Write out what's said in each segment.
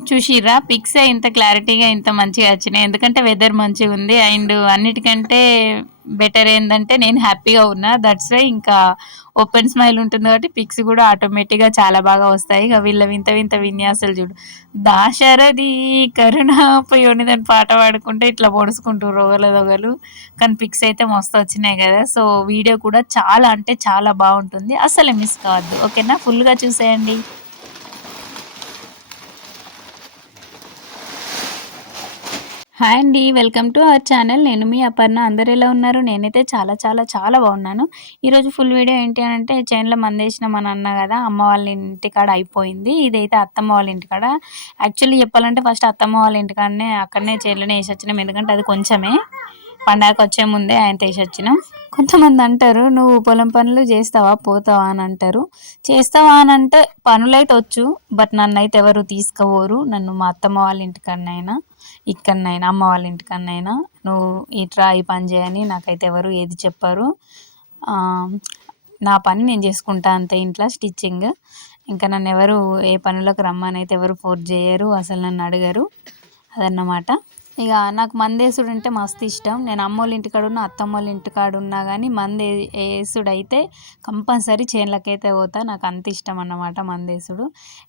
చూసిర్రా పిక్సే ఇంత క్లారిటీగా ఇంత మంచిగా వచ్చినాయి. ఎందుకంటే వెదర్ మంచిగా ఉంది. అండ్ అన్నిటికంటే బెటర్ ఏందంటే నేను హ్యాపీగా ఉన్నా. దట్స్ వై ఇంకా ఓపెన్ స్మైల్ ఉంటుంది కాబట్టి పిక్స్ కూడా ఆటోమేటిక్‌గా చాలా బాగా వస్తాయి. ఇక వీళ్ళ వింత వింత విన్యాసాలు చూడు. దాశరథి కరుణాపయోనిదని పాట పాడుకుంటే ఇట్లా పొడుచుకుంటుర్రు ఒకళ్ళదొకళ్ళు. కానీ పిక్స్ అయితే మస్తు వచ్చినాయి కదా! సో వీడియో కూడా చాలా అంటే చాలా బావుంటుంది. అస్సలు మిస్ కావద్దు. ఓకేనా? ఫుల్‌గా చూసేయండి. హాయ్ అండి. Welcome to our channel. నేను మీ అపర్ణ. అందరూ ఎలా ఉన్నారు? నేనైతే చాలా చాలా చాలా బాగున్నాను. ఈరోజు ఫుల్ వీడియో ఏంటి అనంటే చేనులో మందేసినామని అన్నా కదా! అమ్మ వాళ్ళ ఇంటికాడ అయిపోయింది. ఇదైతే అత్తమ్మ వాళ్ళ ఇంటికాడ. యాక్చువల్లీ చెప్పాలంటే ఫస్ట్ అత్తమ్మ వాళ్ళ ఇంటికాడనే అక్కడనే చేనులోనే ఏసొచ్చినాం. ఎందుకంటే అది కొంచెమే. పండగకొచ్చే ముందే ఆయనతో ఏసొచ్చినాం. కొంతమంది అంటారు, "నువ్వు పొలం పనులు చేస్తావా? పోతావా?" అని అంటారు. చేస్తావా అనంటే పనులైతే వచ్చు. బట్ నన్నైతే ఎవరు తీసుకుపోరు. నన్ను మా అత్తమ్మ వాళ్ళ ఇంటికాడనైనా ఇక్కడనైనా అమ్మ వాళ్ళ ఇంటికన్నైనా నువ్వు ఇట్రా ఈ పని చేయని నాకైతే ఎవరు ఏది చెప్పరు. నా పని నేను చేసుకుంటా అంతే ఇంట్లో స్టిచ్చింగ్. ఇంకా నన్ను ఎవరు ఏ పనులకు రమ్మని అయితే ఎవరు ఫోర్స్ చేయరు, అసలు నన్ను అడగరు. అదన్నమాట. ఇక నాకు మందేసుడు అంటే మస్తు ఇష్టం. నేను అమ్మోళ్ళ ఇంటికాడున్నా అత్తమ్మోళ్ళ ఇంటికాడున్నా కానీ ఏసుడైతే కంపల్సరీ చేన్లకైతే పోతా. నాకు అంత ఇష్టం అన్నమాట మందేసుడు.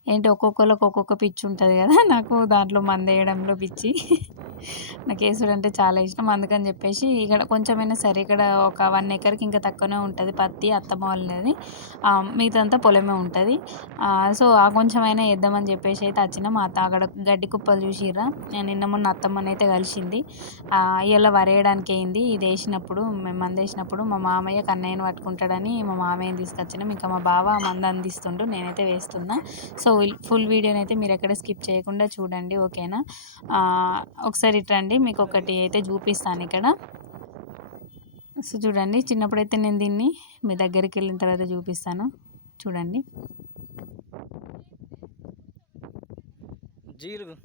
ఏంటి ఒక్కొక్కళ్ళకి ఒక్కొక్క పిచ్చి ఉంటుంది కదా! నాకు దాంట్లో మందేయడంలో పిచ్చి. నాకు ఏసుడు అంటే చాలా ఇష్టం. అందుకని చెప్పేసి ఇక్కడ కొంచెమైనా సరే ఇక్కడ ఒక 1 ఎకర్‌కి ఇంకా తక్కువనే ఉంటుంది పత్తి అత్తమ్మ వాళ్ళది. మిగతాదంతా పొలమే ఉంటుంది. సో, ఆ కొంచెమైనా ఏద్దామని చెప్పేసి అయితే వచ్చినాం. అక్కడ గడ్డి కుప్పలు చూసిర్రా? నిన్న మొన్న అత్తమ్మనైతే కలిసింది. ఇయాల వరేయడానికి అయింది. ఇదేసినప్పుడు మేము మందేసినప్పుడు మా మామయ్య కన్నయ్యని పట్టుకుంటాడని మా మామయ్యని తీసుకొచ్చినాం. ఇంకా మా బావ మందు అందిస్తుండు. నేనైతే వేస్తున్నా. సో, ఫుల్ వీడియోనైతే మీరెక్కడ స్కిప్ చేయకుండా చూడండి. ఓకేనా? ఒకసారి ఇటు రండి. మీకు ఒకటి అయితే చూపిస్తాను ఇక్కడ. సో, చూడండి చిన్నప్పుడైతే నేను దీన్ని మీ దగ్గరికి వెళ్ళిన తర్వాత చూపిస్తాను. చూడండి. జీలుగు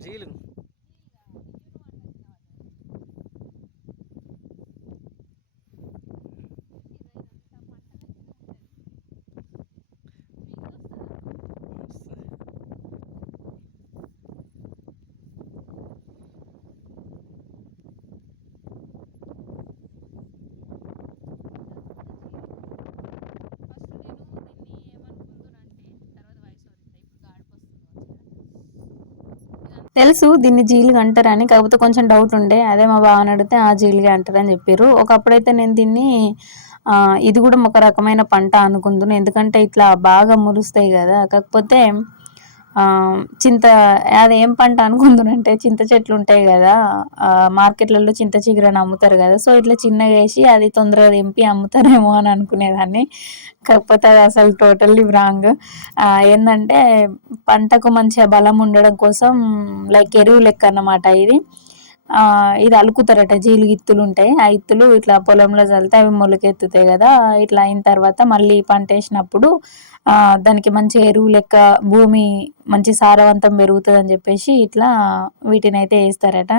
జీలుగు తెలుసు దీన్ని జీలుగ అంటారని. కాకపోతే కొంచెం డౌట్ ఉండే. అదే మా బావని అడిగితే ఆ జీలుగే అంటారని చెప్పిర్రు. ఒకప్పుడైతే నేను దీన్ని ఇది కూడా ఒక రకమైన పంట అనుకుందును. ఎందుకంటే ఇట్లా బాగా మురుస్తాయి కదా! కాకపోతే చింత అదేం పంట అనుకుందునంటే చింత చెట్లు ఉంటాయి కదా! మార్కెట్లలో చింత చిగురని అమ్ముతారు కదా! సో, ఇట్లా చిన్నగా వేసి అది తొందరగా తెంపి అమ్ముతారేమో అని అనుకునేదాన్ని. కాకపోతే అది అసలు టోటల్లీ రాంగ్. ఏందంటే పంటకు మంచిగా బలం ఉండడం కోసం లైక్ ఎరువు లెక్క అన్నమాట ఇది. ఇది అలుకుతారట జీలుగు ఇత్తులు ఉంటాయి. ఆ ఇత్తులు ఇట్లా పొలంలో చల్లితే అవి మొలకెత్తుతాయి కదా! ఇట్లా అయిన తర్వాత మళ్ళీ పంట వేసినప్పుడు దానికి మంచి ఎరువు లెక్క భూమి మంచి సారవంతం పెరుగుతుందని చెప్పేసి ఇట్లా వీటినైతే వేస్తారట.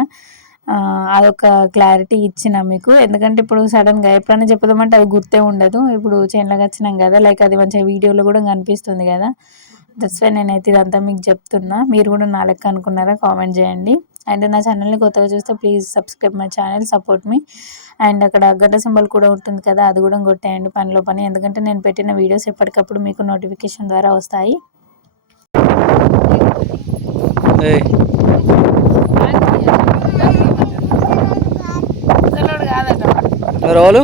అదొక క్లారిటీ ఇచ్చిన మీకు. ఎందుకంటే ఇప్పుడు సడన్‌గా ఎప్పుడైనా చెప్పుదామంటే అది గుర్తే ఉండదు. ఇప్పుడు చేనులోకి వచ్చినాం కదా! లైక్ అది మంచిగా వీడియోలో కూడా కనిపిస్తుంది కదా! దట్స్ వై నేనైతే ఇదంతా మీకు చెప్తున్నా. మీరు కూడా నా లెక్క అనుకున్నారా? కామెంట్ చేయండి. అండ్ నా ఛానల్‌ని కొత్తగా చూస్తే please subscribe my channel, support me. And అక్కడ గంట సింబల్ కూడా ఉంటుంది కదా! అది కూడా కొట్టేయండి పనిలో పని. ఎందుకంటే నేను పెట్టిన వీడియోస్ ఎప్పటికప్పుడు మీకు నోటిఫికేషన్ ద్వారా వస్తాయి. మరి వాళ్ళు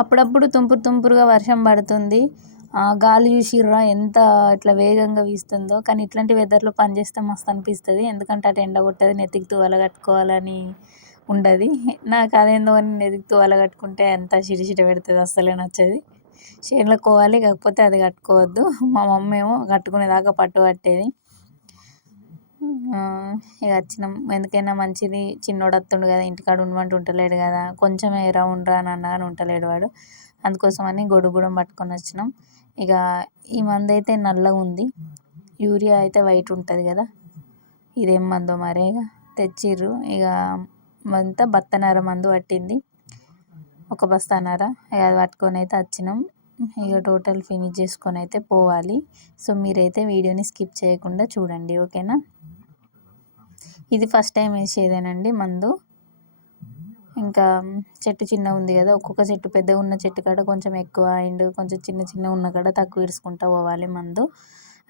అప్పుడప్పుడు తుంపురు తుంపురుగా వర్షం పడుతుంది. గాలి చూసిర్రా ఎంత ఇట్లా వేగంగా వీస్తుందో. కానీ ఇట్లాంటి వెదర్‌లో పని చేస్తే మస్తు అనిపిస్తది. ఎందుకంటే అటు ఎండ కొట్టదు, నెత్తికి తువాలు కట్టుకోవాలని ఉండది. నాకు అదేందో అని నెత్తికి తువాలు కట్టుకుంటే అంతా చిటచిట పెడతది. అస్సలే నచ్చది. చేనులోకి పోవాలి కాకపోతే అది కట్టుకోవద్దు. మా మమ్మీ ఏమో కట్టుకునేదాకా పట్టు పట్టేది. ఇక వచ్చినాం. ఎందుకైనా మంచిది చిన్నోడు వస్తుండు కదా! ఇంటికాడ ఉండమంటే ఉంటలేడు కదా! కొంచెమే రా ఉండరా అని అన్నా కానీ ఉంటలేడు వాడు. అందుకోసమని గొడుగు కూడా పట్టుకొని వచ్చినాం. ఇక ఈ మందు అయితే నల్లగా ఉంది. యూరియా అయితే వైట్ ఉంటుంది కదా! ఇదేం మందో మరి ఇక తెచ్చిర్రు. ఇక అంతా బత్తనార మందు పట్టింది. ఒక బస్తాన్నర ఇక అది పట్టుకొని అయితే వచ్చినాం. ఇక టోటల్ ఫినిష్ చేసుకొని అయితే పోవాలి. సో మీరైతే వీడియోని స్కిప్ చేయకుండా చూడండి, ఓకేనా. ఇది ఫస్ట్ టైం వేసేదేనండి మందు. ఇంకా చెట్టు చిన్నగా ఉంది కదా, ఒక్కొక్క చెట్టు పెద్దగా ఉన్న చెట్టు కాడ కొంచెం ఎక్కువ అండ్ కొంచెం చిన్న చిన్న ఉన్న కాడ తక్కువ ఇడుచుకుంటూ పోవాలి మందు.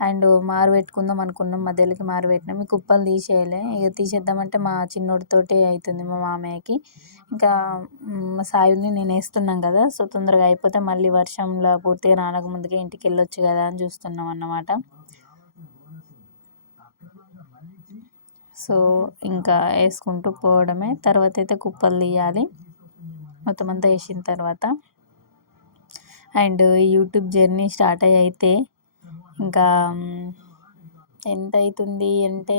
అండ్ మారు పెట్టుకుందాం అనుకున్నాం, మధ్యలోకి మారు పెట్టినాం. ఈ కుప్పలు తీసేయాలి, ఇక తీసేద్దామంటే మా చిన్నోడితోటే అవుతుంది, మా మామయ్యకి. ఇంకా మా సాయుని నేను వేస్తున్నాం కదా, సో తొందరగా అయిపోతే మళ్ళీ వర్షంలో పూర్తిగా రానక ముందుకే ఇంటికి వెళ్ళొచ్చు కదా అని చూస్తున్నాం అన్నమాట. సో ఇంకా వేసుకుంటూ పోవడమే. తర్వాత అయితే కుప్పలు తీయాలి మొత్తం అంతా వేసిన తర్వాత. అండ్ యూట్యూబ్ జర్నీ స్టార్ట్ అయ్యి అయితే ఇంకా ఎంత అవుతుంది అంటే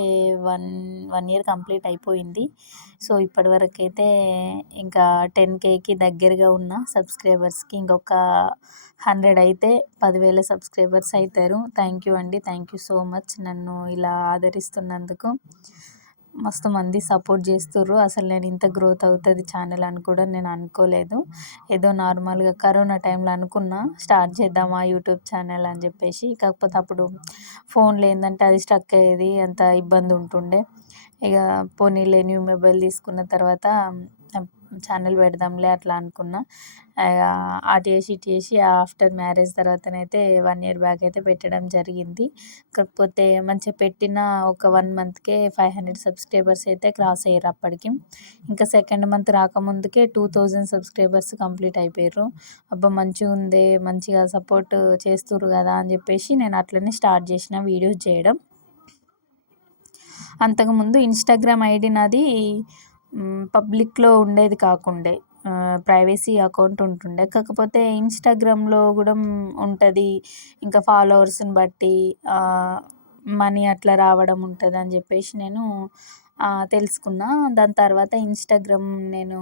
1 ఇయర్ కంప్లీట్ అయిపోయింది. సో ఇప్పటివరకు అయితే ఇంకా 10Kకి దగ్గరగా ఉన్న సబ్స్క్రైబర్స్కి ఇంకొక 100 అయితే 10,000 సబ్స్క్రైబర్స్ అవుతారు. థ్యాంక్ యూ అండి, థ్యాంక్ యూ సో మచ్. నన్ను ఇలా ఆదరిస్తున్నందుకు మస్తు మంది సపోర్ట్ చేస్తుర్రు. అసలు నేను ఇంత గ్రోత్ అవుతుంది ఛానల్ అని కూడా నేను అనుకోలేదు. ఏదో నార్మల్గా కరోనా టైంలో అనుకున్నా స్టార్ట్ చేద్దామా యూట్యూబ్ ఛానల్ అని చెప్పేసి. కాకపోతే అప్పుడు ఫోన్లో ఏంటంటే అది స్ట్రక్ అయ్యేది, అంత ఇబ్బంది ఉంటుండే. ఇక పోనీలే న్యూ మొబైల్ తీసుకున్న తర్వాత ఛానల్ పెడదాంలే అట్లా అనుకున్నా. అటు చేసి ఇటు చేసి ఆఫ్టర్ మ్యారేజ్ తర్వాతనైతే 1 ఇయర్ బ్యాక్ అయితే పెట్టడం జరిగింది. కాకపోతే మంచిగా పెట్టిన ఒక 1 మంత్కే 500 సబ్స్క్రైబర్స్ అయితే క్రాస్ అయ్యారు అప్పటికి. ఇంకా సెకండ్ మంత్ రాకముందుకే 2000 సబ్స్క్రైబర్స్ కంప్లీట్ అయిపోయారు. అబ్బా మంచిగా ఉందే, మంచిగా సపోర్ట్ చేస్తుర్రు కదా అని చెప్పేసి నేను అట్లనే స్టార్ట్ చేసిన వీడియోస్ చేయడం. అంతకుముందు ఇన్స్టాగ్రామ్ ఐడి నాది పబ్లిక్లో ఉండేది కాకుండే, ప్రైవసీ అకౌంట్ ఉంటుండే. కాకపోతే ఇన్స్టాగ్రామ్లో కూడా ఉంటుంది, ఇంకా ఫాలోవర్స్ని బట్టి మనీ అట్లా రావడం ఉంటుంది అని చెప్పేసి నేను తెలుసుకున్నా. దాని తర్వాత ఇన్స్టాగ్రామ్ నేను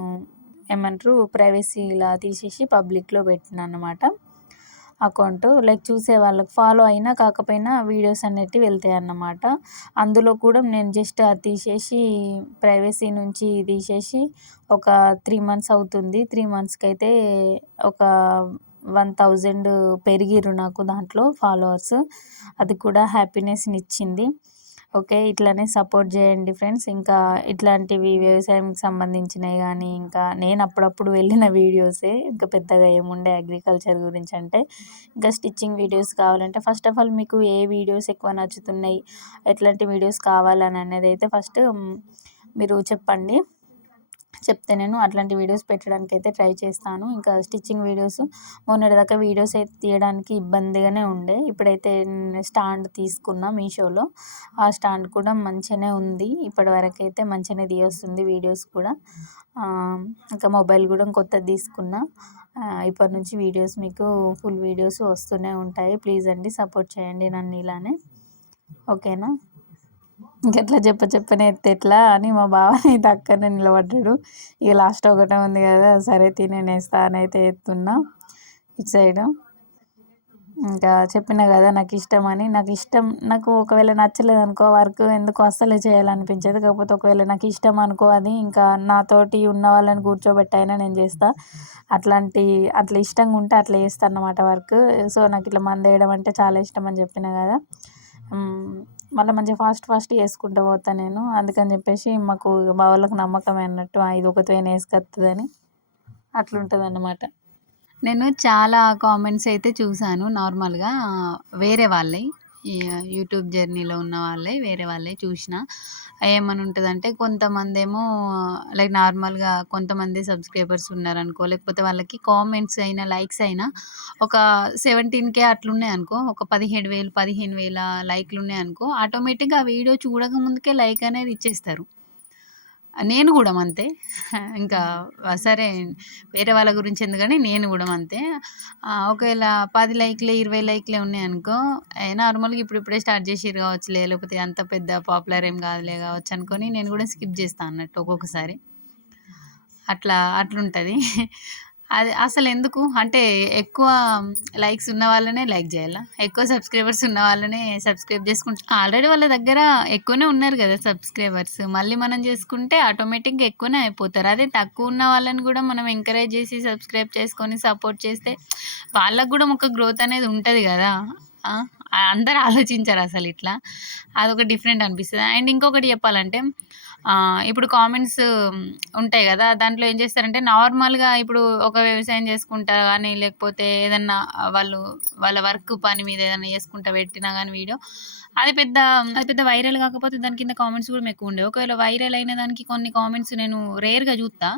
ఏమంటారు ప్రైవసీ ఇలా తీసేసి పబ్లిక్లో పెట్టినా అన్నమాట అకౌంట్. లైక్ చూసే వాళ్ళకి ఫాలో అయినా కాకపోయినా వీడియోస్ అనేటివి వెళ్తాయి అన్నమాట. అందులో కూడా నేను జస్ట్ అది తీసేసి ప్రైవసీ నుంచి తీసేసి ఒక 3 మంత్స్ అవుతుంది. 3 మంత్స్కి అయితే ఒక 1000 పెరిగిర్రు నాకు దాంట్లో ఫాలోవర్స్. అది కూడా హ్యాపీనెస్ని ఇచ్చింది. ఓకే, ఇట్లానే సపోర్ట్ చేయండి ఫ్రెండ్స్. ఇంకా ఇట్లాంటివి వ్యవసాయంకి సంబంధించినవి కానీ, ఇంకా నేను అప్పుడప్పుడు వెళ్ళిన వీడియోసే, ఇంకా పెద్దగా ఏముండే అగ్రికల్చర్ గురించి అంటే. ఇంకా స్టిచ్చింగ్ వీడియోస్ కావాలంటే ఫస్ట్ ఆఫ్ ఆల్ మీకు ఏ వీడియోస్ ఎక్కువ నచ్చుతున్నాయి, ఎట్లాంటి వీడియోస్ కావాలని అనేది అయితే ఫస్ట్ మీరు చెప్పండి. చెప్తే నేను అట్లాంటి వీడియోస్ పెట్టడానికి అయితే ట్రై చేస్తాను. ఇంకా స్టిచ్చింగ్ వీడియోస్ మొన్నటిదాకా వీడియోస్ అయితే తీయడానికి ఇబ్బందిగానే ఉండే. ఇప్పుడైతే స్టాండ్ తీసుకున్నా మీషోలో. ఆ స్టాండ్ కూడా మంచిగానే ఉంది, ఇప్పటివరకు అయితే మంచిగానే తీయొస్తుంది వీడియోస్ కూడా. ఇంకా మొబైల్ కూడా కొత్తది తీసుకున్నా. ఇప్పటి నుంచి వీడియోస్ మీకు ఫుల్ వీడియోస్ వస్తూనే ఉంటాయి. ప్లీజ్ అండి సపోర్ట్ చేయండి నన్ను ఇలానే, ఓకేనా. ఇంకెట్లా చెప్పనే ఎత్తే ఎట్లా అని మా బావని అక్కడనే నిలబడ్డాడు. ఇక లాస్ట్ ఒకటే ఉంది కదా, సరే తినేస్తా అని అయితే ఎత్తున్నా ఇటు సైడు. ఇంకా చెప్పిన కదా నాకు ఇష్టం అని. నాకు ఒకవేళ నచ్చలేదు అనుకో వర్క్ ఎందుకు అస్సలే చేయాలనిపించేది. కాకపోతే ఒకవేళ నాకు ఇష్టం అనుకో అది ఇంకా నాతోటి ఉన్న వాళ్ళని కూర్చోబెట్టైనా నేను చేస్తా. అట్లా ఇష్టంగా ఉంటే అట్లా చేస్తాను అన్నమాట వర్క్. సో నాకు ఇట్లా మంది వేయడం అంటే చాలా ఇష్టం అని చెప్పిన కదా. మళ్ళీ మంచిగా ఫాస్ట్ చేసుకుంటూ పోతాను నేను. అందుకని చెప్పేసి మాకు మా వాళ్ళకి నమ్మకమే అన్నట్టు ఇది ఒకటివేనా వేసుకొస్తుందని అట్లుంటుంది అన్నమాట. నేను చాలా కామెంట్స్ అయితే చూశాను నార్మల్గా, వేరే వాళ్ళవి యూట్యూబ్ జర్నీలో ఉన్న వాళ్ళవి వేరే వాళ్ళవి చూసిన. ఏమని ఉంటుందంటే కొంతమంది ఏమో లైక్ నార్మల్గా కొంతమంది సబ్స్క్రైబర్స్ ఉన్నారనుకో, లేకపోతే వాళ్ళకి కామెంట్స్ అయినా లైక్స్ అయినా ఒక 17K అట్లున్నాయి అనుకో, ఒక 17,000 15,000 లైక్లు ఉన్నాయి అనుకో, ఆటోమేటిక్గా ఆ వీడియో చూడక ముందుకే లైక్ అనేది ఇచ్చేస్తారు. నేను కూడా అంతే. ఇంకా సరే వేరే వాళ్ళ గురించి ఎందుకని నేను కూడా అంతే. ఒకవేళ 10 లైక్లే 20 లైక్లే ఉన్నాయనుకో, నార్మల్గా ఇప్పుడిప్పుడే స్టార్ట్ చేసిర్రు కావచ్చులే, లేకపోతే అంత పెద్ద పాపులర్ ఏం కాదులే కావచ్చు అనుకొని నేను కూడా స్కిప్ చేస్తాను అన్నట్టు ఒక్కొక్కసారి. అట్లుంటుంది. అది అసలు ఎందుకు అంటే ఎక్కువ లైక్స్ ఉన్న వాళ్ళనే లైక్ చేయాలా, ఎక్కువ సబ్స్క్రైబర్స్ ఉన్న వాళ్ళనే సబ్స్క్రైబ్ చేసుకుంటా. ఆల్రెడీ వాళ్ళ దగ్గర ఎక్కువనే ఉన్నారు కదా సబ్స్క్రైబర్స్, మళ్ళీ మనం చేసుకుంటే ఆటోమేటిక్గా ఎక్కువనే అయిపోతారు. అదే తక్కువ ఉన్న వాళ్ళని కూడా మనం ఎంకరేజ్ చేసి సబ్స్క్రైబ్ చేసుకొని సపోర్ట్ చేస్తే వాళ్ళకు కూడా ఒక గ్రోత్ అనేది ఉంటుంది కదా. ఆ, అందరు ఆలోచించారు అసలు ఇట్లా, అదొక డిఫరెంట్ అనిపిస్తుంది. అండ్ ఇంకొకటి చెప్పాలంటే ఇప్పుడు కామెంట్స్ ఉంటాయి కదా, దాంట్లో ఏం చేస్తారంటే నార్మల్గా ఇప్పుడు ఒక వ్యవసాయం చేసుకుంటా కానీ లేకపోతే ఏదన్నా వాళ్ళు వాళ్ళ వర్క్ పని మీద ఏదైనా చేసుకుంటా పెట్టినా కానీ వీడియో అది పెద్ద వైరల్ కాకపోతే దాని కింద కామెంట్స్ కూడా ఎక్కువ ఉండేవి. ఒకవేళ వైరల్ అయిన దానికి కొన్ని కామెంట్స్ నేను రేర్గా చూస్తా.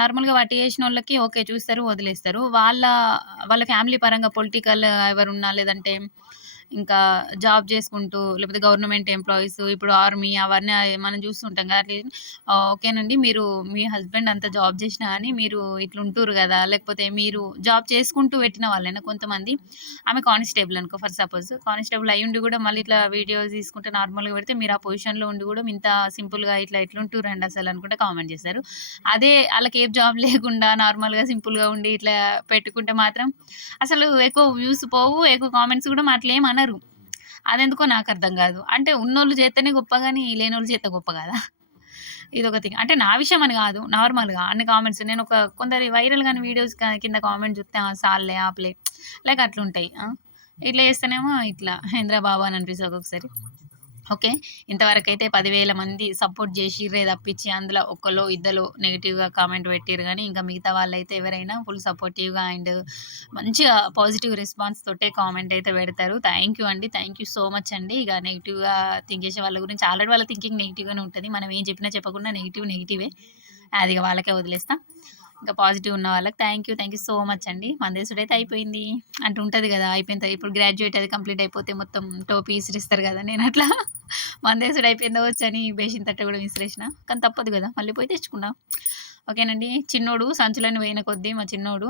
నార్మల్గా వాటి చేసిన వాళ్ళకి ఓకే చూస్తారు వదిలేస్తారు. వాళ్ళ ఫ్యామిలీ పరంగా పొలిటికల్ ఎవరున్నా లేదంటే ఇంకా జాబ్ చేసుకుంటూ లేకపోతే గవర్నమెంట్ ఎంప్లాయీస్ ఇప్పుడు ఆర్మీ అవన్నీ మనం చూస్తుంటాం కదా. అట్లా ఓకేనండి, మీరు మీ హస్బెండ్ అంతా జాబ్ చేసినా కానీ మీరు ఇట్లా ఉంటురు కదా, లేకపోతే మీరు జాబ్ చేసుకుంటూ పెట్టిన వాళ్ళైనా కొంతమంది. ఆమె కానిస్టేబుల్ అనుకో, ఫర్ సపోజ్ కానిస్టేబుల్ అయ్యి ఉండి కూడా మళ్ళీ ఇట్లా వీడియోస్ తీసుకుంటే నార్మల్గా పెడితే మీరు ఆ పొజిషన్లో ఉండి కూడా ఇంత సింపుల్గా ఇట్లా ఎట్లుంటురండి అసలు అనుకుంటే కామెంట్ చేస్తారు. అదే వాళ్ళకి ఏం జాబ్ లేకుండా నార్మల్గా సింపుల్గా ఉండి ఇట్లా పెట్టుకుంటే మాత్రం అసలు ఎక్కువ వ్యూస్ పోవు, ఎక్కువ కామెంట్స్ కూడా అట్లేం అనరు. అదెందుకో నాకు అర్థం కాదు. అంటే ఉన్నోళ్ళు చేస్తేనే గొప్ప కానీ లేనోళ్ళు చేస్తే గొప్ప కాదా? ఇదొక థింగ్. అంటే నా విషయం అని కాదు, నార్మల్గా అన్ని కామెంట్స్ నేను కొందరి వైరల్ కానీ వీడియోస్ కింద కామెంట్ చూస్తే సాల్లే ఆపలే లైక్ అట్లుంటాయి. ఇట్లా చేస్తేనేమో ఇట్లా ఏంద్రా బాబు అని అనిపిస్తుంది ఒక్కొక్కసారి. ఓకే, ఇంతవరకైతే 10,000 మంది సపోర్ట్ చేసిర్రే తప్పించి అందులో ఒక్కలో ఇద్దరు నెగిటివ్గా కామెంట్ పెట్టిర్రు కానీ ఇంకా మిగతా వాళ్ళైతే ఎవరైనా ఫుల్ సపోర్టివ్గా అండ్ మంచిగా పాజిటివ్ రెస్పాన్స్ తోటే కామెంట్ అయితే పెడతారు. థ్యాంక్ యూ అండి, థ్యాంక్ యూ సో మచ్ అండి. ఇక నెగిటివ్గా థింక్ చేసే వాళ్ళ గురించి ఆల్రెడీ వాళ్ళ థింకింగ్ నెగిటివ్గానే ఉంటుంది. మనం ఏం చెప్పినా చెప్పకుండా నెగిటివే, అది ఇక వాళ్ళకే వదిలేస్తా. ఇంకా పాజిటివ్ ఉన్న వాళ్ళకి థ్యాంక్ యూ సో మచ్ అండి. మన దేశుడైతే అయిపోయింది అంటూ ఉంటుంది కదా, అయిపోయిన ఇప్పుడు గ్రాడ్యుయేట్ అది కంప్లీట్ అయిపోతే మొత్తం టోపీ విసిరిస్తారు కదా, నేను అట్లా మన దేశుడు అయిపోయిందో వచ్చని బేసిన్ తట్ట కూడా విసిరేసిన, కానీ తప్పదు కదా మళ్ళీ పోయి తెచ్చుకున్నా. ఓకేనండి, చిన్నోడు సంచులను పోయిన కొద్దీ మా చిన్నోడు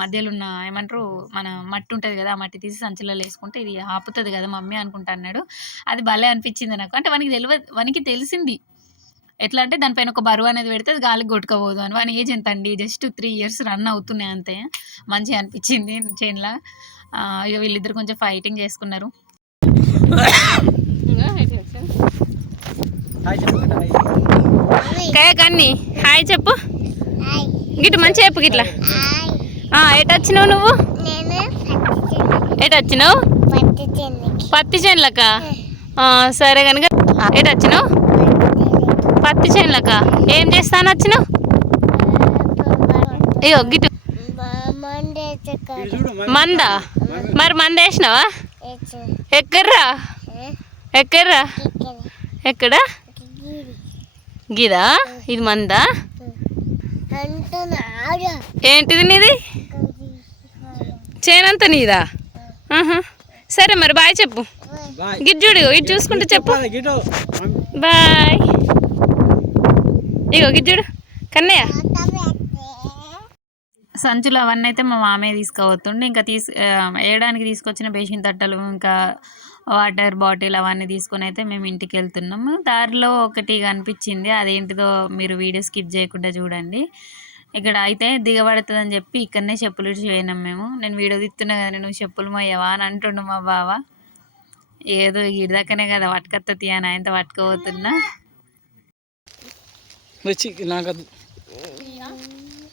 మధ్యలో ఉన్న ఏమంటారు మన మట్టి ఉంటుంది కదా, ఆ మట్టి తీసి సంచులలో వేసుకుంటే ఇది ఆపుతుంది కదా మమ్మీ అనుకుంటా అన్నాడు. అది భలే అనిపించింది నాకు. అంటే వానికి తెలిసింది ఎట్లా అంటే దానిపైన ఒక బరువు అనేది పెడితే అది గాలికి కొట్టుకోబోదు అని. వాని ఏజ్ ఎంత అండి, జస్ట్ 3 years రన్ అవుతున్నాయి అంతే. మంచిగా అనిపించింది చేన్లా. ఇక వీళ్ళిద్దరు కొంచెం ఫైటింగ్ చేసుకున్నారు. కన్నీ హాయ్ చెప్పు, గిట్టు మంచిగా చెప్పు గిట్లా. ఎటు వచ్చినావు నువ్వు, ఎటు వచ్చినావు? పత్తి చేనులక. సరే కనుక ఎటు వచ్చినావు? పత్తి చేనులక. ఏం చేస్తాను వచ్చినావు? అయ్యో గిట్టు మందా, మరి మంద వేసినావా? ఎక్కడ్రా ఎక్కడ్రా ఎక్కడ గిదా, ఇది మందా? ఏంటిది నీది? చేనంత నీదా? సరే మరి బాయ్ చెప్పు. గిట్ చూడు, ఇటు చూసుకుంటూ చెప్పు బాయ్. ఇగో గిట్ చూడు కన్నయ్య. సంచులు అవన్నీ అయితే మా మామయ్య తీసుకుపోతుండే. ఇంకా వేయడానికి తీసుకొచ్చిన బేసిన్ తట్టలు ఇంకా వాటర్ బాటిల్ అవన్నీ తీసుకొని అయితే మేము ఇంటికి వెళ్తున్నాము. దారిలో ఒకటి కనిపించింది, అదేంటిదో మీరు వీడియో స్కిప్ చేయకుండా చూడండి. ఇక్కడ అయితే దిగబడుతుందని చెప్పి ఇక్కడనే చెప్పులు ఇడిచిపోయినాం మేము. నేను వీడియో తీస్తున్నా కదా, నువ్వు చెప్పులు మోయవా అని అంటుండు మా బావ. ఏదో ఇడిదాకనే కదా పట్టుకత్త తీయని ఆయనతో పట్టుకోబోతున్నా. నాకు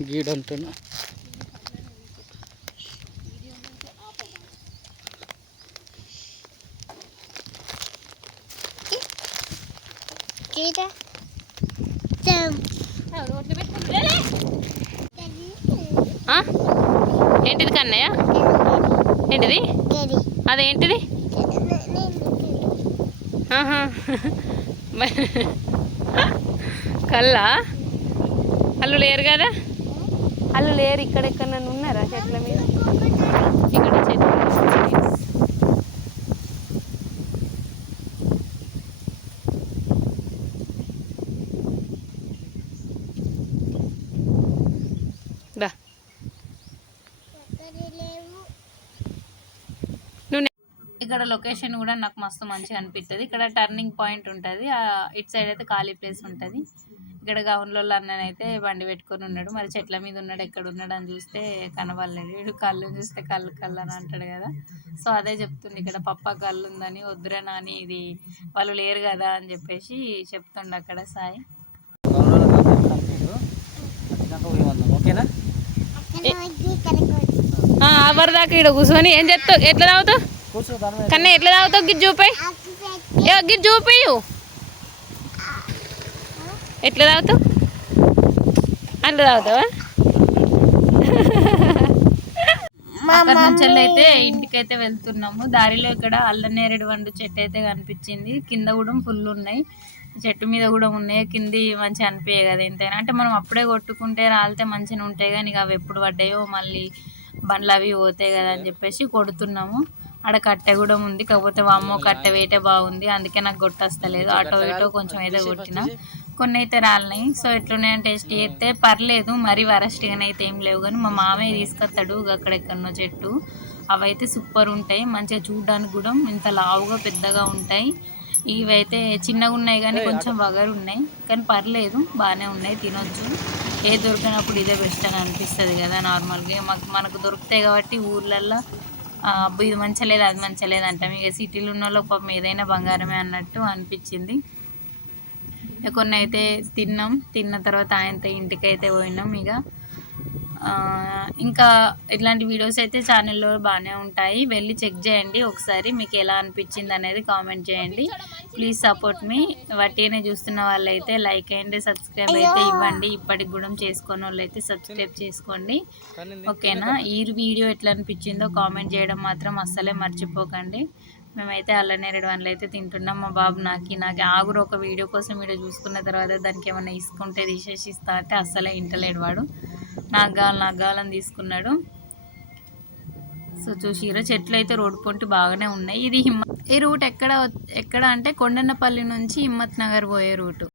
గీడంటున్నా ఏంటిది కన్నయ్య? ఏంటిది? అదేంటిది? కల్లా అల్లు లేరు కదా, అల్లు లేరు. ఇక్కడెక్కడ నన్ను ఉన్నారా చెట్ల మీద? ఇక్కడ చెట్లు దా. ఇక్కడ లొకేషన్ కూడా నాకు మస్తు మంచిగా అనిపిస్తుంది. ఇక్కడ టర్నింగ్ పాయింట్ ఉంటుంది, ఇటు సైడ్ అయితే ఖాళీ ప్లేస్ ఉంటుంది. ఇక్కడ గౌన్లో అన్ననైతే బండి పెట్టుకొని ఉన్నాడు. మరి చెట్ల మీద ఉన్నాడు, ఎక్కడ ఉన్నాడు అని చూస్తే కనబడలేడు. వీడు కళ్ళు చూస్తే కళ్ళు కళ్ళు అని అంటాడు కదా. సో అదే చెప్తుంది ఇక్కడ పప్ప కళ్ళు ఉందని, వద్దురా నాని ఇది వాళ్ళు లేరు కదా అని చెప్పేసి చెప్తుండే అక్కడ సాయి. ఓకేనా? ఎవరిదాకా ఇక్కడ కూర్చొని ఏం చెప్తావు? ఎట్లా తాగుతావు కన్నా? ఎట్లా తాగుతావు? గిట్ చూపాయి, గిట్ చూపాయి. ఎట్లా తాగుతావు? అట్లా తాగుతావా? అక్కడి నుంచి అయితే ఇంటికైతే వెళ్తున్నాము. దారిలో ఇక్కడ అల్లనేరేడు వండు చెట్టు అయితే కనిపించింది. కింద కూడా ఫుల్ ఉన్నాయి, చెట్టు మీద కూడా ఉన్నాయి. కింది మంచిగా అనిపించే కదా ఎంతైనా. అంటే మనం అప్పుడే కొట్టుకుంటే రాలితే మంచిగా ఉంటాయి, కానీ అవి ఎప్పుడు పడ్డాయో మళ్ళీ బండ్లు అవి పోతాయి కదా అని చెప్పేసి కొడుతున్నాము. ఆడ కట్టె కూడా ఉంది, కాకపోతే వామ్మో కట్టె వేటే బాగుంది, అందుకే నాకు కొట్టొస్తలేదు. ఆటో ఇటో కొంచెం అయితే కొట్టిన, కొన్ని అయితే రాలినాయి. సో ఎట్లున్నాయని టేస్ట్ చేస్తే పర్లేదు, మరీ వరస్ట్గానే అయితే ఏం లేవు. కానీ మా మామయ్య తీసుకొస్తాడు అక్కడెక్కడనో చెట్టు, అవైతే సూపర్ ఉంటాయి, మంచిగా చూడడానికి కూడా ఇంత లావుగా పెద్దగా ఉంటాయి. ఇవైతే చిన్నగా ఉన్నాయి కానీ కొంచెం వగరు ఉన్నాయి, కానీ పర్లేదు బాగానే ఉన్నాయి, తినొచ్చు. ఏ దొరికినప్పుడు ఇదే బెస్ట్ అని అనిపిస్తుంది కదా నార్మల్గా. మనకు దొరుకుతాయి కాబట్టి ఊర్లల్లో ఇది మంచిగా లేదు అది మంచిగా లేదు అంటాం. ఇక సిటీలో ఉన్న వాళ్ళకి పాపం ఏదైనా బంగారమే అన్నట్టు అనిపించింది. కొన్ని అయితే తిన్న తర్వాత ఆయనతో ఇంటికైతే పోయినాం. ఇక ఇంకా ఇట్లాంటి వీడియోస్ అయితే ఛానల్లో బాగానే ఉంటాయి, వెళ్ళి చెక్ చేయండి ఒకసారి. మీకు ఎలా అనిపించింది అనేది కామెంట్ చేయండి. ప్లీజ్ సపోర్ట్ మీ. వట్టిగానే చూస్తున్న వాళ్ళైతే లైక్ అయ్యండి, సబ్స్క్రైబ్ అయితే ఇవ్వండి. ఇప్పటికి కూడా చేసుకున్న వాళ్ళు అయితే సబ్స్క్రైబ్ చేసుకోండి, ఓకేనా? ఈ వీడియో ఎట్లా అనిపించిందో కామెంట్ చేయడం మాత్రం అస్సలే మర్చిపోకండి. మేమైతే అల్లనేరేడు వండ్లు అయితే తింటున్నాం. మా బాబు నాకు ఆగురు ఒక వీడియో కోసం వీడియో చూసుకున్న తర్వాత దానికి ఏమైనా ఇసుకుంటే తీసేసి ఇస్తా అంటే అస్సలే ఇంటలేడు వాడు. నాకు కావాలని తీసుకున్నాడు. సో చూసిరా చెట్లు అయితే రోడ్డు పొంటి బాగానే ఉన్నాయి. ఇది ఈ రూట్ ఎక్కడ అంటే కొండన్నపల్లి నుంచి హిమ్మత్ నగర్ పోయే రూటు.